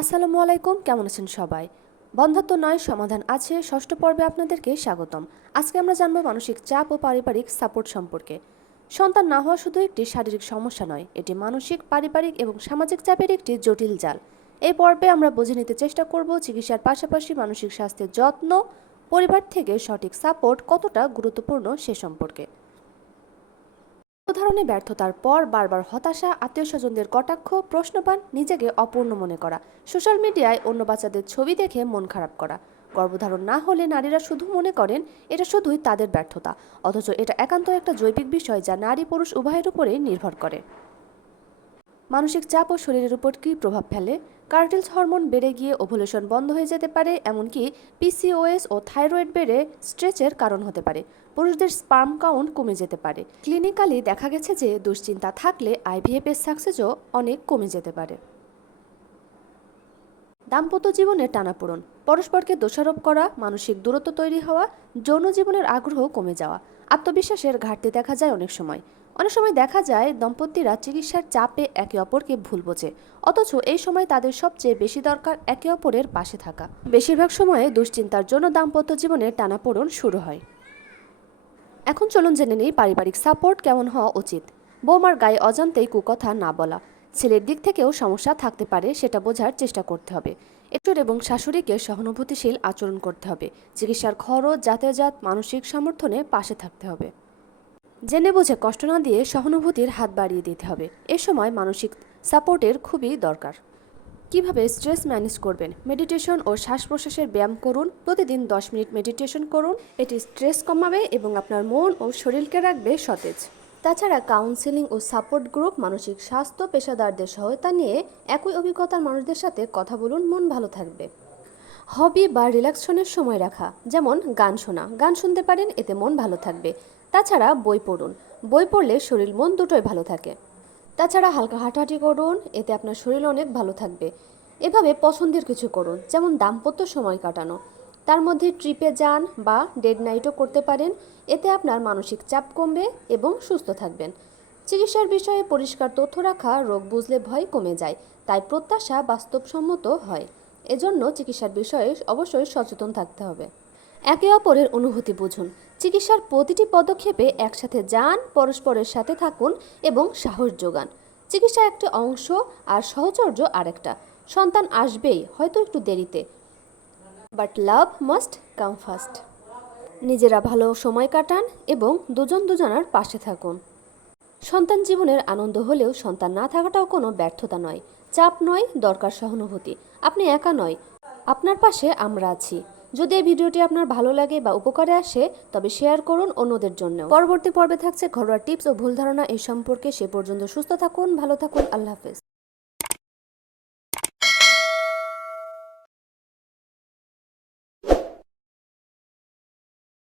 আসসালামু আলাইকুম, কেমন আছেন সবাই? বন্ধত্ব নয়, সমাধান আছে, ষষ্ঠ পর্বে আপনাদেরকে স্বাগতম। আজকে আমরা জানব মানসিক চাপ ও পারিবারিক সাপোর্ট সম্পর্কে। সন্তান না হওয়া শুধু একটি শারীরিক সমস্যা নয়, এটি মানসিক, পারিবারিক এবং সামাজিক চাপের একটি জটিল জাল। এই পর্বে আমরা বুঝে নিতে চেষ্টা করব চিকিৎসার পাশাপাশি মানসিক স্বাস্থ্যের যত্ন, পরিবার থেকে সঠিক সাপোর্ট কতটা গুরুত্বপূর্ণ সে সম্পর্কে। ধরনের ব্যর্থতার পর বারবার হতাশা আত্মীয় স্বজনদের কটাক্ষ প্রশ্নপান নিজেকে অপূর্ণ মনে করা। সোশ্যাল মিডিয়ায় অন্য বাচ্চাদের ছবি দেখে মন খারাপ করা। গর্ভধারণ না হলে নারীরা শুধু মনে করেন এটা শুধুই তাদের ব্যর্থতা, অথচ এটা একান্ত একটা জৈবিক বিষয় যা নারী পুরুষ উভয়ের উপরেই নির্ভর করে। মানসিক চাপ ও শরীরের উপর কী প্রভাব ফেলে? কার্টিলস হরমোন বেড়ে গিয়ে ওভুলেশন বন্ধ হয়ে যেতে পারে, এমনকি পিসিওএস ও থাইরয়েড বেড়ে স্ট্রেচের কারণ হতে পারে। পুরুষদের স্পার্ম কাউন্ট কমে যেতে পারে। ক্লিনিক্যালি দেখা গেছে যে দুশ্চিন্তা থাকলে আইভিএফ এর সাকসেসও অনেক কমে যেতে পারে। দাম্পত্য জীবনের টানাপোড়ন। পরস্পরকে দোষারোপ করা, মানসিক দূরত্ব তৈরি হওয়া, যৌন জীবনের আগ্রহ কমে যাওয়া। আত্মবিশ্বাসের ঘাটতি দেখা যায় অনেক সময়। অনেক সময় দেখা যায় দম্পতিরা চিকিৎসার চাপে একে অপরকে ভুল বোঝে, অথচ এই সময় তাদের সবচেয়ে বেশি দরকার একে অপরের পাশে থাকা। বেশিরভাগ সময়ে দুশ্চিন্তার জন্য দাম্পত্য জীবনের টানাপোড়ন শুরু হয়। এখন চলুন জেনে নেই পারিবারিক সাপোর্ট কেমন হওয়া উচিত। বৌমার গায়ে অজান্তেই কুকথা না বলা। ছেলের দিক থেকেও সমস্যা থাকতে পারে, সেটা বোঝার চেষ্টা করতে হবে। একটুর এবং শাশুড়িকে সহানুভূতিশীল আচরণ করতে হবে। চিকিৎসার খরচ, যাতায়াত, মানসিক সমর্থনে পাশে থাকতে হবে। জেনে বুঝে কষ্ট না দিয়ে সহানুভূতির হাত বাড়িয়ে দিতে হবে। এ সময় মানসিক সাপোর্টের খুবই দরকার। কীভাবে স্ট্রেস ম্যানেজ করবেন? মেডিটেশন ও শ্বাস প্রশ্বাসের ব্যায়াম করুন। প্রতিদিন দশ মিনিট মেডিটেশন করুন। এটি স্ট্রেস কমাবে এবং আপনার মন ও শরীরকে রাখবে সতেজ। তাছাড়া কাউন্সেলিং ও সাপোর্ট গ্রুপ মানসিক স্বাস্থ্য, পেশাদারদের সহায়তা নিয়ে একই অভিজ্ঞতার মানুষদের সাথে কথা বলুন, মন ভালো থাকবে। হবি বা রিল্যাক্সেশনের সময় রাখা, যেমন গান শোনা। গান শুনতে পারেন, এতে মন ভালো থাকবে। তাছাড়া বই পড়ুন। বই পড়লে শরীর, মন দুটোই ভালো থাকে। তাছাড়া হালকা হাঁটাহাঁটি করুন, এতে আপনার শরীর অনেক ভালো থাকবে। এভাবে পছন্দের কিছু করুন, যেমন দাম্পত্য সময় কাটানো। তার মধ্যে ট্রিপে যান বা ডেড নাইটও করতে পারেন। এতে আপনার মানসিক চাপ কমবে এবং সুস্থ থাকবেন। চিকিৎসার বিষয়ে পরিষ্কার তথ্য রাখা, রোগ বুঝলে ভয় কমে যায়, তাই প্রত্যাশা বাস্তবসম্মত হয়। এজন্য চিকিৎসার বিষয়ে অবশ্যই সচেতন থাকতে হবে। একে অপরের অনুভূতি বুঝুন। চিকিৎসার প্রতিটি পদক্ষেপে একসাথে যান, পরস্পরের সাথে থাকুন এবং সাহস যোগান। চিকিৎসা একটি অংশ আর সহচর্য আরেকটা। সন্তান আসবেই, হয়তো একটু দেরিতে। But love must come first নিজেরা ভালো সময় কাটান এবং দুজন দুজনার পাশে থাকুন। সন্তান জীবনের আনন্দ হলেও সন্তান না থাকাটাও কোনো ব্যর্থতা নয়। চাপ নয়, দরকার সহানুভূতি। আপনি একা নয়, আপনার পাশে আমরা আছি। যদি এই ভিডিওটি আপনার ভালো লাগে বা উপকারে আসে, তবে শেয়ার করুন অন্যদের জন্য পরবর্তী পর্বে থাকছে ঘরোয়া টিপস ও ভুল ধারণা এই সম্পর্কে সে পর্যন্ত সুস্থ থাকুন, ভালো থাকুন, আল্লাহ হাফেজ।